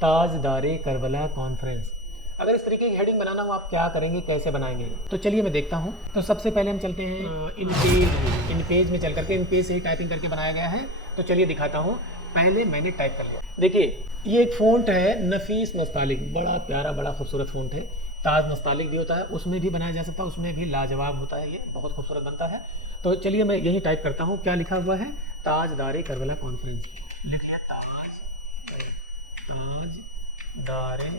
ताजदारे Karbala conference. अगर इस तरीके की हेडिंग बनाना हो आप क्या करेंगे, कैसे बनाएंगे? तो चलिए मैं देखता हूँ। तो सबसे पहले हम चलते हैं इन पेज में चल करके, इन पेज से ही टाइपिंग करके बनाया गया है। तो चलिए दिखाता हूँ। पहले मैंने टाइप कर लिया। देखिए ये एक फ़ॉन्ट है नफीस नस्तालिक, बड़ा प्यारा बड़ा खूबसूरत फ़ॉन्ट है। ताज नस्तालिक भी होता है, उसमें भी बनाया जा सकता है, उसमें भी लाजवाब होता है, ये बहुत खूबसूरत बनता है। तो चलिए मैं यही टाइप करता हूँ। क्या लिखा हुआ है? ताजदारे करबला कॉन्फ्रेंस। लिख लिया ताजदारे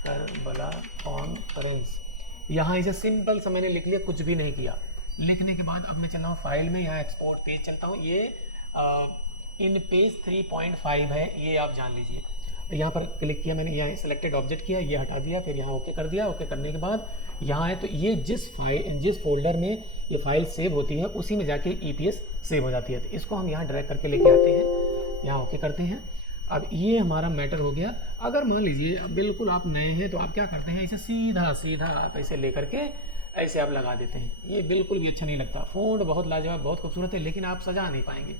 करबला कॉन्फ्रेंस। यहाँ इसे सिंपल सा मैंने लिख लिया, कुछ भी नहीं किया। लिखने के बाद अब मैं चल रहा हूँ फाइल में, यहाँ एक्सपोर्ट पेज चलता हूँ। ये इन पेज 3.5 है, ये आप जान लीजिए। तो यहाँ पर क्लिक किया मैंने, यहाँ सेलेक्टेड ऑब्जेक्ट किया, ये हटा दिया, फिर यहाँ ओके कर दिया। ओके करने के बाद यहाँ है, तो ये जिस फोल्डर में ये फाइल सेव होती है उसी में जाके EPS सेव हो जाती है। तो इसको हम यहाँ ड्रैग करके लेके आते हैं, यहाँ ओके करते हैं। अब ये हमारा मैटर हो गया। अगर मान लीजिए अब बिल्कुल आप नए हैं तो आप क्या करते हैं, इसे सीधा सीधा आप ऐसे लेकर के ऐसे आप लगा देते हैं। ये बिल्कुल भी अच्छा नहीं लगता। फ़ॉन्ट बहुत लाजवाब बहुत खूबसूरत है, लेकिन आप सजा नहीं पाएंगे।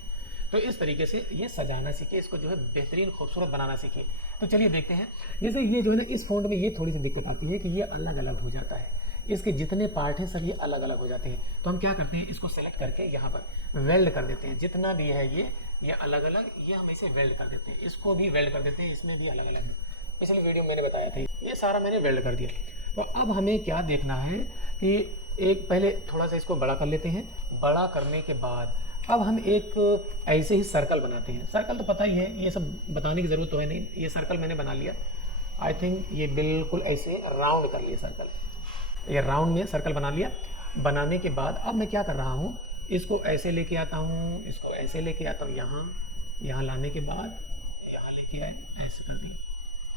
तो इस तरीके से ये सजाना सीखिए, इसको जो है बेहतरीन खूबसूरत बनाना सीखिए। तो चलिए देखते हैं। जैसे ये जो है ना, इस फ़ॉन्ट में ये थोड़ी सी दिक्कत आती है कि ये अलग अलग हो जाता है, इसके जितने पार्ट हैं सब ये अलग अलग हो जाते हैं। तो हम क्या करते हैं, इसको सेलेक्ट करके यहाँ पर वेल्ड कर देते हैं। जितना भी है ये अलग अलग, ये हम इसे वेल्ड कर देते हैं। इसको भी वेल्ड कर देते हैं, इसमें भी अलग अलग है। पिछली वीडियो में मैंने बताया था, ये सारा मैंने वेल्ड कर दिया। तो अब हमें क्या देखना है कि एक पहले थोड़ा सा इसको बड़ा कर लेते हैं। बड़ा करने के बाद अब हम एक ऐसे ही सर्कल बनाते हैं। सर्कल तो पता ही है, ये सब बताने की ज़रूरत तो है नहीं। ये सर्कल मैंने बना लिया। आई थिंक ये बिल्कुल ऐसे राउंड कर लिया सर्कल। ये राउंड में सर्कल बना लिया। बनाने के बाद अब मैं क्या कर रहा हूँ, इसको ऐसे लेके आता हूँ, इसको ऐसे लेके आता हूँ, यहाँ लाने के बाद यहाँ लेके आए, ऐसे कर दिया।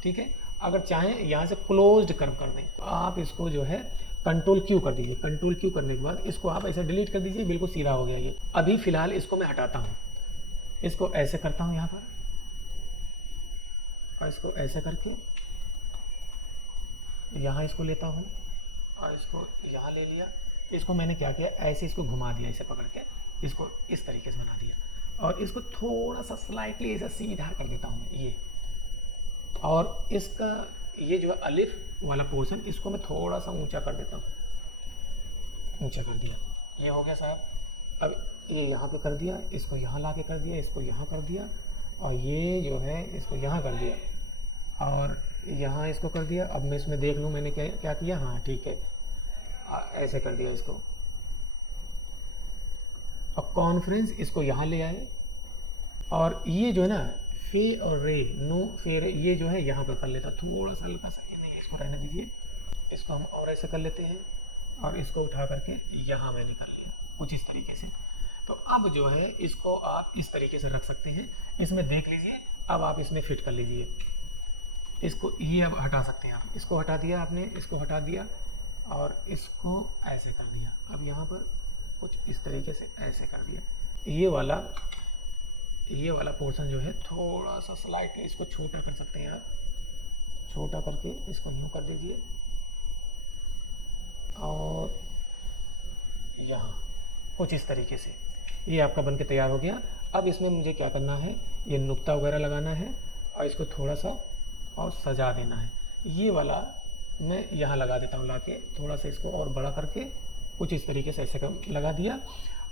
ठीक है। अगर चाहें यहाँ से क्लोज्ड कर्व कर दें तो आप इसको जो है कंट्रोल Q कर दीजिए। कंट्रोल Q करने के बाद इसको आप ऐसे डिलीट कर दीजिए, बिल्कुल सीधा हो गया ये। अभी फिलहाल इसको मैं हटाता हूँ, इसको ऐसे करता हूँ यहाँ पर, और इसको ऐसे करके यहाँ इसको लेता हूँ और इसको यहाँ ले लिया। इसको मैंने क्या किया, ऐसे इसको घुमा दिया, इसे पकड़ के इसको इस तरीके से बना दिया, और इसको थोड़ा सा स्लाइटली ऐसा सीधा कर देता हूँ ये। और इसका ये जो है अलिफ वाला पोर्शन, इसको मैं थोड़ा सा ऊंचा कर देता हूँ, ऊंचा कर दिया। ये हो गया साहब। अब ये यहाँ पे कर दिया, इसको यहाँ ला के कर दिया, इसको यहाँ कर दिया, और ये जो है इसको यहाँ कर दिया, और यहाँ इसको कर दिया। अब मैं इसमें देख लूँ मैंने क्या किया। हाँ ठीक है, ऐसे कर दिया इसको। अब कॉन्फ्रेंस इसको यहाँ ले आए, और ये जो है ना फे और रे, नो फे रे, ये जो है यहाँ पर कर लेता थोड़ा सा हल्का सा। ये नहीं, इसको रहने दीजिए। इसको हम और ऐसे कर लेते हैं, और इसको उठा करके यहाँ मैंने कर लिया कुछ इस तरीके से। तो अब जो है इसको आप इस तरीके से रख सकते हैं। इसमें देख लीजिए, अब आप इसमें फिट कर लीजिए। इसको ये अब हटा सकते हैं आप। इसको हटा दिया आपने, इसको हटा दिया और इसको ऐसे कर दिया। अब यहाँ पर कुछ इस तरीके से ऐसे कर दिया। ये वाला पोर्शन जो है थोड़ा सा स्लाइटली इसको छोटा कर सकते हैं आप। छोटा करके इसको यूँ कर दीजिए, और यहाँ कुछ इस तरीके से ये आपका बनके तैयार हो गया। अब इसमें मुझे क्या करना है, ये नुक्ता वगैरह लगाना है, और इसको थोड़ा सा और सजा देना है। ये वाला मैं यहाँ लगा देता हूँ, लाके थोड़ा सा इसको और बड़ा करके कुछ इस तरीके से ऐसे लगा दिया।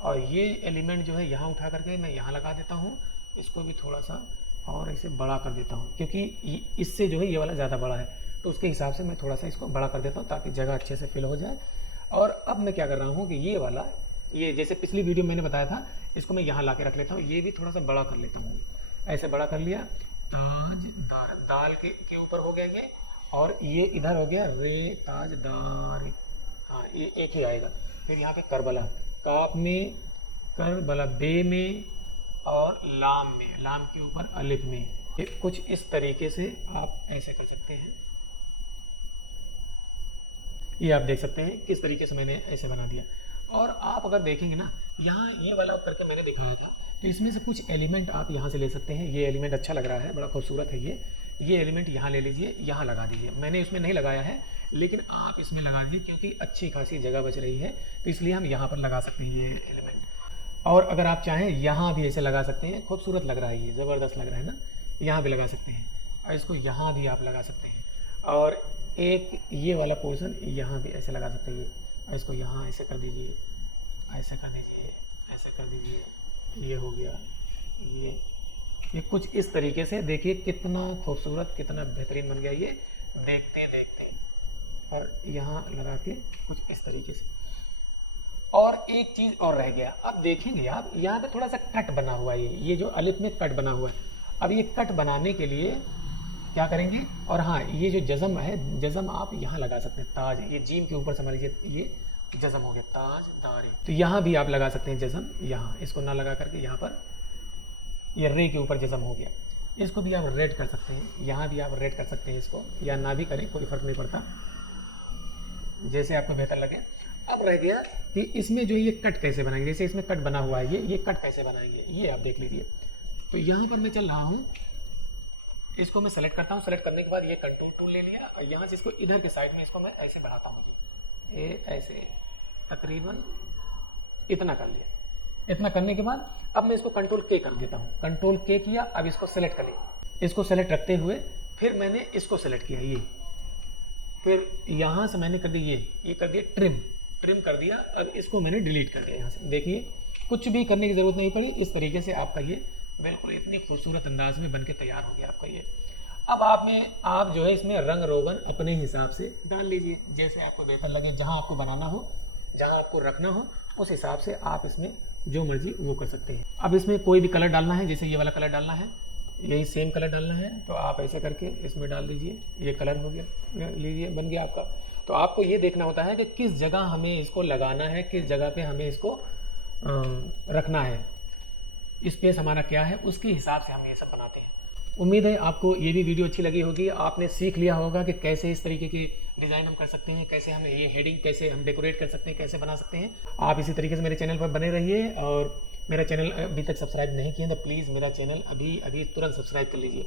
और ये एलिमेंट जो है यहाँ उठा करके मैं यहाँ लगा देता हूँ। इसको भी थोड़ा सा और ऐसे बड़ा कर देता हूँ, क्योंकि इससे जो है ये वाला ज़्यादा बड़ा है, तो उसके हिसाब से मैं थोड़ा सा इसको बड़ा कर देता हूँ ताकि जगह अच्छे से फिल हो जाए। और अब मैं क्या कर रहा हूँ कि ये वाला, ये जैसे पिछली वीडियो मैंने बताया था, इसको मैं यहाँ ला के रख लेता हूँ। ये भी थोड़ा सा बड़ा कर लेता हूँ, ऐसे बड़ा कर लिया। ताजदार, दाल के ऊपर हो गया ये, और ये इधर हो गया रे, ताजदार। हाँ, ये एक ही आएगा। फिर यहाँ पे करबला, काफ में, करबला बे में, और लाम में, लाम के ऊपर अलिफ में। ये कुछ इस तरीके से आप ऐसे कर सकते हैं। ये आप देख सकते हैं किस तरीके से मैंने ऐसे बना दिया। और आप अगर देखेंगे ना, यहाँ ये वाला करके मैंने दिखाया था, तो इसमें से कुछ एलिमेंट आप यहाँ से ले सकते हैं। ये एलिमेंट अच्छा लग रहा है, बड़ा खूबसूरत है ये एलिमेंट यहाँ ले लीजिए, यहाँ लगा दीजिए। मैंने इसमें नहीं लगाया है, लेकिन आप इसमें लगा दीजिए, क्योंकि अच्छी खासी जगह बच रही है, तो इसलिए हम यहाँ पर लगा सकते हैं ये एलिमेंट। और अगर आप चाहें यहाँ भी ऐसे लगा सकते हैं, खूबसूरत लग रहा है, ये ज़बरदस्त लग रहा है ना, यहाँ भी लगा सकते हैं। और इसको यहाँ भी आप लगा सकते हैं, और एक ये वाला पोर्शन यहाँ भी ऐसे लगा सकते हैं, और इसको यहाँ ऐसे कर दीजिए, ऐसे कर दीजिए, ऐसे कर दीजिए, ये हो गया। ये कुछ इस तरीके से देखिए कितना खूबसूरत, कितना बेहतरीन बन गया ये देखते देखते। और यहाँ लगा के कुछ इस तरीके से। और एक चीज़ और रह गया, अब देखेंगे आप यहाँ पे थोड़ा सा कट बना हुआ है, ये जो अलिफ में कट बना हुआ है। अब ये कट बनाने के लिए क्या करेंगे, और हाँ ये जो जज़म है, जज़म आप यहाँ लगा सकते हैं, ताज, ये जीम के ऊपर समझ लीजिए ये जज़म हो गया, ताज दारे, तो यहाँ भी आप लगा सकते हैं जज़म, यहाँ इसको ना लगा करके यहाँ पर ये रे के ऊपर जज़म हो गया। इसको भी आप रेड कर सकते हैं, यहाँ भी आप रेड कर सकते हैं इसको, या ना भी करें कोई फ़र्क नहीं पड़ता, जैसे आपको बेहतर लगे। अब रह गया कि इसमें जो ये कट कैसे बनाएंगे, जैसे इसमें कट बना हुआ है, ये कट कैसे बनाएंगे ये आप देख लीजिए। तो यहाँ पर मैं चल रहा हूँ, इसको मैं सेलेक्ट करता हूँ, सेलेक्ट करने के बाद ये कंट्रोल टूल ले लिया, और यहाँ से इसको इधर के साइड में इसको मैं ऐसे बढ़ाता हूँ, ये ऐसे तकरीबन इतना कर लिया। इतना करने के बाद अब मैं इसको कंट्रोल के कर देता हूँ, कंट्रोल के किया, अब इसको सेलेक्ट कर लिया, इसको सेलेक्ट रखते हुए फिर मैंने इसको सेलेक्ट किया, ये फिर यहाँ से मैंने कर दिया ये कर दिया ट्रिम कर दिया। अब इसको मैंने डिलीट कर दिया यहाँ से, देखिए कुछ भी करने की ज़रूरत नहीं पड़ी, इस तरीके से आपका ये बिल्कुल इतनी खूबसूरत अंदाज में बनके तैयार हो गया आपका ये। अब आप जो है इसमें रंग रोगन अपने हिसाब से डाल लीजिए, जैसे आपको बेहतर लगे, जहाँ आपको बनाना हो, जहाँ आपको रखना हो, उस हिसाब से आप इसमें जो मर्जी वो कर सकते हैं। अब इसमें कोई भी कलर डालना है, जैसे ये वाला कलर डालना है, यही सेम कलर डालना है, तो आप ऐसे करके इसमें डाल दीजिए, ये कलर हो गया, लीजिए बन गया आपका। तो आपको ये देखना होता है कि किस जगह हमें इसको लगाना है, किस जगह पे हमें इसको रखना है, स्पेस हमारा क्या है, उसके हिसाब से हम ये सब बनाते हैं। उम्मीद है आपको ये भी वीडियो अच्छी लगी होगी, आपने सीख लिया होगा कि कैसे इस तरीके की डिज़ाइन हम कर सकते हैं, कैसे हम ये हेडिंग कैसे हम डेकोरेट कर सकते हैं, कैसे बना सकते हैं। आप इसी तरीके से मेरे चैनल पर बने रहिए, और मेरा चैनल अभी तक सब्सक्राइब नहीं किया तो प्लीज़ मेरा चैनल अभी तुरंत सब्सक्राइब कर लीजिए।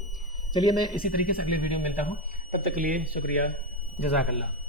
चलिए मैं इसी तरीके से अगले वीडियो में मिलता हूँ, तब तक के लिए शुक्रिया, जज़ाकल्लाह।